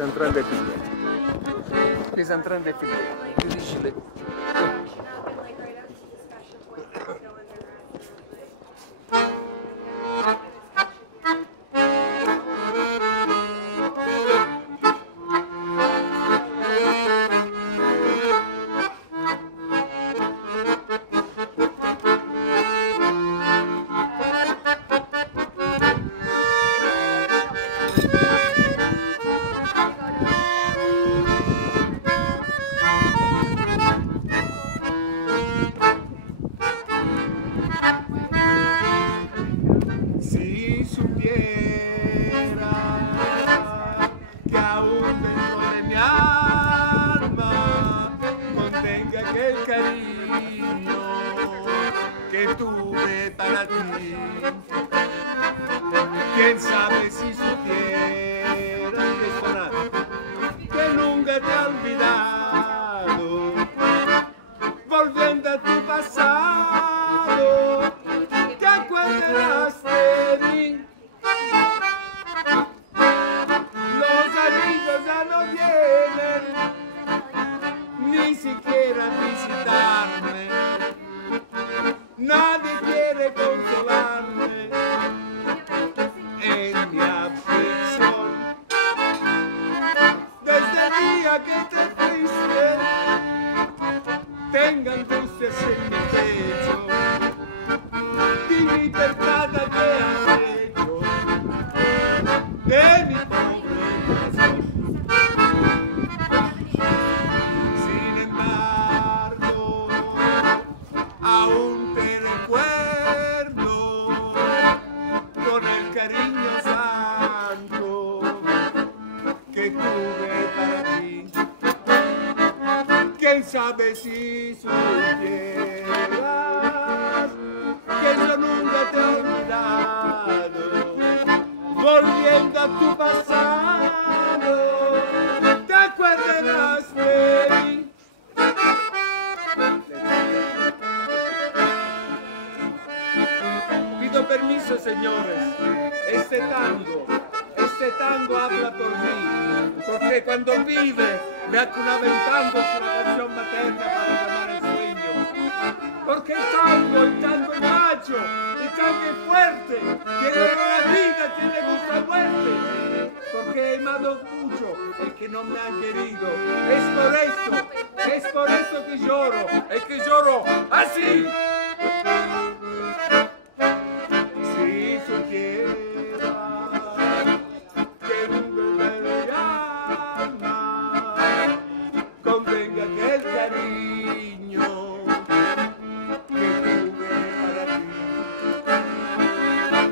en train de filmer. He's en train de filmer. Judicially. Si supiera que aún dentro de mi alma contenga aquel cariño que tuve para ti, quién sabe si supiera que nunca te he olvidado, volviendo a tu pasado, te acuerdas de mí. Los amigos ya no vienen ni siquiera a visitarme, nadie quiere consolarme en mi aflicción. Desde el día que te fuiste, tengo angustias en mi pecho. Mi libertad que has hecho de mi pobre corazón. Sin embargo, aún te recuerdo con el cariño santo que tuve para ti. Quién sabe si supieras que yo nunca te he olvidado, volviendo a tu pasado, te acuerdas de mí. Pido permiso, señores, este tango habla por mí, porque cuando vive me acunaventando su canción materna para llamar el sueño. Porque el tango es macho, el tango es fuerte, tiene la vida, tiene gusto a muerte. Porque he amado mucho el que no me han querido. Es por eso que lloro, es que lloro así. Si supiera que nunca me llama, convenga que el cariño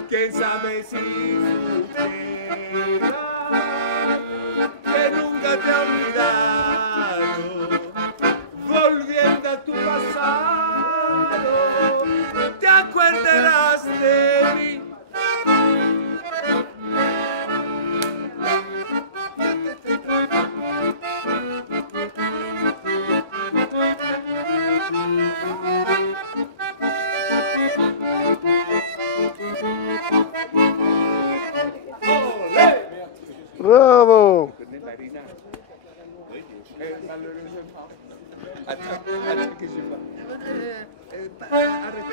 quién sabe si supiera que nunca te he olvidado, volviendo a tu pasado, te acordarás de mí. Bravo! Attends que je vais. Arrête.